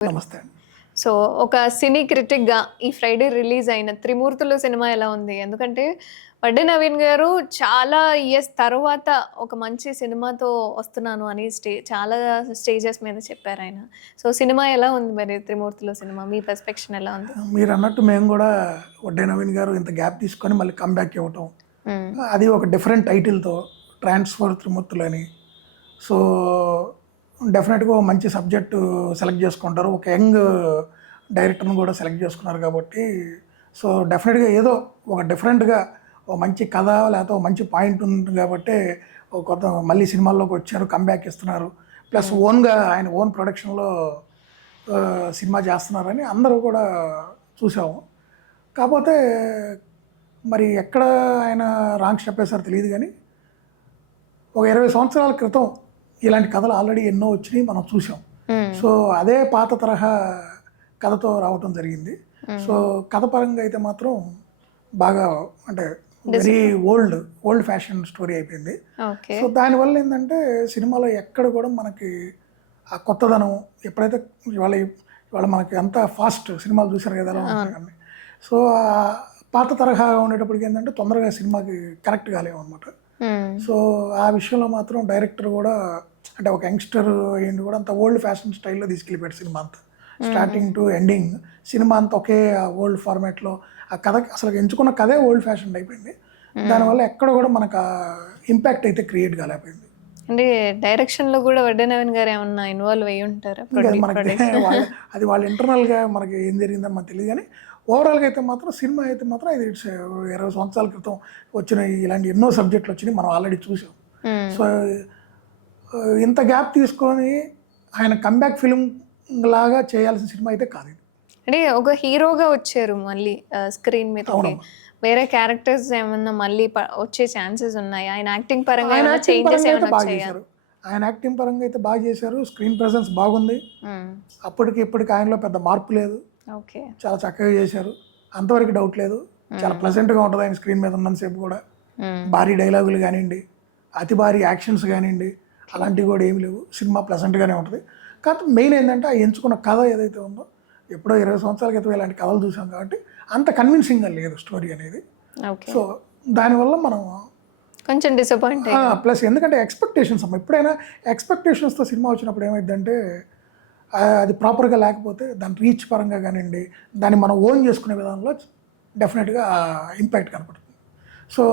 నమస్తే అండి. సో, ఒక సినీ క్రిటిక్‌గా ఈ ఫ్రైడే రిలీజ్ అయిన 'త్రిమూర్తులు' సినిమా ఎలా ఉంది? ఎందుకంటే, వడ్డే నవీన్ గారు చాలా ఇయర్స్ తర్వాత ఒక మంచి సినిమాతో వస్తున్నాను అని చాలా స్టేజెస్ మీద చెప్పారాయన. సో, సినిమా ఎలా ఉంది మరి 'త్రిమూర్తులు' సినిమా? మీ పర్స్పెక్షన్ ఎలా ఉంది? మీరన్నట్టు మేము గూడా వడ్డే నవీన్ గారు ఇంత గ్యాప్ తీసుకొని మళ్ళీ కమ్‌బ్యాక్ ఇవ్వటం. హ్మ్. అది ఒక డిఫరెంట్ టైటిల్‌తో 'ట్రాన్స్‌ఫర్ త్రిమూర్తులు' అని. సో, డెఫినెట్‌గా ఓ మంచి సబ్జెక్టు సెలెక్ట్ చేసుకుంటారు. ఒక యంగ్ డైరెక్టర్‌ని గూడా సెలెక్ట్ చేసుకున్నారు కాబట్టి, సో, డెఫినెట్‌గా ఏదో ఒక డిఫరెంట్‌గా ఓ మంచి కథ లేకపోతే ఓ మంచి పాయింట్ ఉంది కాబట్టే ఓ కొత్త మళ్ళీ సినిమాల్లోకి వచ్చారు. కమ్‌బ్యాక్ ఇస్తున్నారు. ప్లస్ ఓన్‌గా ఆయన ఓన్ ప్రొడక్షన్‌లో సినిమా చేస్తున్నారని అందరూ కూడా చూసాము. కాపోతే మరి ఎక్కడ ఆయన రాంగ్ స్టెప్ వేశారో తెలీదు గానీ, ఒక 20 సంవత్సరాల క్రితం ఇలాంటి కథలు ఆల్రెడీ ఎన్నో వచ్చినాయి మనం చూసాం. సో, అదే పాత తరహా కథతో రావటం జరిగింది. సో, కథ పరంగా అయితే మాత్రం బాగా అంటే వెరీ ఓల్డ్ ఫ్యాషన్ స్టోరీ అయిపోయింది. ఓకే. సో, దానివల్ల ఏందంటే సినిమాలో ఎక్కడ కూడా మనకి ఆ కొత్తదనం ఎప్పుడైతే ఇవాళ మనకి అంత ఫాస్ట్ సినిమాలు చూసారు కదా ఎలా ఉంటాయి. సో, పాత తరహా ఉండేటప్పటికి ఏంటంటే తొందరగా సినిమాకి కనెక్ట్ కాలేమన్నమాట. సో, ఆ విషయంలో మాత్రం డైరెక్టర్ కూడా అంటే ఒక యంగ్స్టర్ అయ్యింది కూడా అంత ఓల్డ్ ఫ్యాషన్ స్టైల్లో తీసుకెళ్ళిపోయాడు సినిమా అంతా. స్టార్టింగ్ టు ఎండింగ్ సినిమా అంతా ఒకే ఓల్డ్ ఫార్మాట్లో ఆ కథ అసలు ఎంచుకున్న కథే ఓల్డ్ ఫ్యాషన్ అయిపోయింది. దానివల్ల ఎక్కడ కూడా మనకు ఆ ఇంపాక్ట్ అయితే క్రియేట్ కాలేకపోయింది. అంటే డైరెక్షన్‌లో గూడా వడ్డే నవీన్ గారు ఏమన్నా ఇన్వాల్వ్ అయ్యి ఉంటారా? మనకి అది వాళ్ళ ఇంటర్నల్‌గా మనకి ఏం జరిగిందో మనకు తెలియదు కానీ ఓవరాల్‌గా అయితే మాత్రం సినిమా అయితే మాత్రం ఇది 20 సంవత్సరాల క్రితం వచ్చిన ఇలాంటి ఎన్నో సబ్జెక్టులు వచ్చినాయి మనం ఆల్రెడీ చూసాం. సో, ఇంత గ్యాప్ తీసుకొని ఆయన కమ్‌బ్యాక్ ఫిల్మ్ లాగా చేయాల్సిన సినిమా అయితే కాదు ఇది. అంటే ఒక హీరోగా వచ్చారు మళ్ళీ స్క్రీన్ మీదకి. వేరే క్యారెక్టర్స్ ఏమన్నా మళ్ళీ వచ్చే ఛాన్సెస్ ఉన్నాయా? ఆయన యాక్టింగ్ పరంగా ఆయన ఏమైనా యాక్టింగ్ చేంజెస్ పరంగా అయితే ఏమైనా బాగా వచ్చాయా? చేశారు. ఆయన యాక్టింగ్ పరంగా అయితే బాగా చేశారు. స్క్రీన్ ప్రెజెన్స్ బాగుంది. అప్పటికి ఇప్పటికి ఆయనలో పెద్ద మార్పు లేదు. ఓకే. చాలా చక్కగా చేశారు. అంతవరకు డౌట్ లేదు. చాలా ప్లెజెంట్‌గా ఉంటుంది ఆయన స్క్రీన్ మీద ఉన్నంతసేపు కూడా. భారీ డైలాగులు కానివ్వండి, అతి భారీ యాక్షన్స్ కానివ్వండి, అలాంటివి కూడా ఏమి లేవు. సినిమా ప్లెజెంట్‌గానే ఉంటుంది. కాకపోతే మెయిన్ ఏంటంటే ఆ ఎంచుకున్న కథ ఏదైతే ఉందో ఎప్పుడో 20 సంవత్సరాల క్రితం ఇలాంటి కథలు చూసాం కాబట్టి అంత కన్విన్సింగ్గా లేదు స్టోరీ అనేది. ఓకే. దానివల్ల మనం కొంచెం డిసప్పాయింట్ ప్లస్ ఎందుకంటే ఎక్స్పెక్టేషన్స్ ఎప్పుడైనా ఎక్స్పెక్టేషన్స్తో సినిమా వచ్చినప్పుడు ఏమైందంటే అది ప్రాపర్గా లేకపోతే దాని రీచ్ పరంగా కానివ్వండి, దాన్ని మనం ఓన్ చేసుకునే విధానంలో డెఫినెట్గా ఇంపాక్ట్ కనపడుతుంది. సో,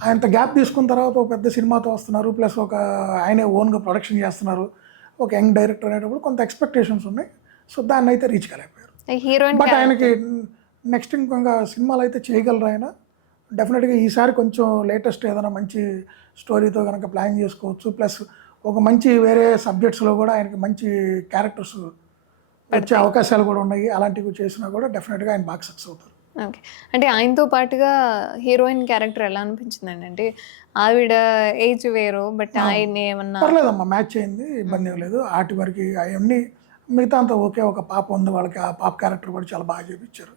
ఆయనంత గ్యాప్ తీసుకున్న తర్వాత ఒక పెద్ద సినిమాతో వస్తున్నారు, ప్లస్ ఒక ఆయనే ఓన్గా ప్రొడక్షన్ చేస్తున్నారు, ఒక యంగ్ డైరెక్టర్ అనేటప్పుడు కొంత ఎక్స్పెక్టేషన్స్ ఉన్నాయి. సో, దాన్ని అయితే రీచ్ కాలేకపోయారు. హీరోయిన్ బట్ ఆయనకి నెక్స్ట్ ఇంకొక సినిమాలు అయితే చేయగలరు ఆయన. డెఫినెట్గా ఈసారి కొంచెం లేటెస్ట్ ఏదైనా మంచి స్టోరీతో కనుక ప్లాన్ చేసుకోవచ్చు. ప్లస్ ఒక మంచి వేరే సబ్జెక్ట్స్లో కూడా ఆయనకి మంచి క్యారెక్టర్స్ వచ్చే అవకాశాలు కూడా ఉన్నాయి. అలాంటివి చేసినా కూడా డెఫినెట్గా ఆయన బాగా సక్సెస్ అవుతారు. ఓకే. అంటే ఆయనతో పాటుగా హీరోయిన్ క్యారెక్టర్ ఎలా అనిపించిందండి? అంటే ఆవిడ ఏజ్ వేరు, బట్ ఆయన ఏమన్నా పర్లేదమ్మా, మ్యాచ్ అయింది, ఇబ్బంది ఏం లేదు. ఆటి వరకు అవన్నీ మిగతా అంతా ఓకే. ఒక పాప ఉంది వాళ్ళకి, ఆ పాప క్యారెక్టర్ కూడా చాలా బాగా చూపించారు.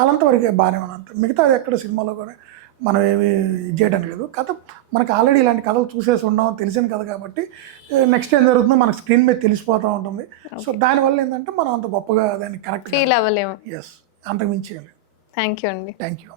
అలాంటి వరకే బాగానే ఉన్నంత మిగతాది ఎక్కడ సినిమాలో కూడా మనం ఏమి ఇది చేయడం లేదు. కథ మనకు ఆల్రెడీ ఇలాంటి కథలు చూసేసి ఉన్నాం, తెలిసిన కథ కాబట్టి నెక్స్ట్ ఏం జరుగుతుందో మనకు స్క్రీన్ మీద తెలిసిపోతూ ఉంటుంది. సో, దానివల్ల ఏంటంటే మనం అంత గొప్పగా దాన్ని కరెక్ట్ ఫీల్ అవ్వలేము. ఎస్, అంతకు మించి థ్యాంక్ యూ అండి. Thank you.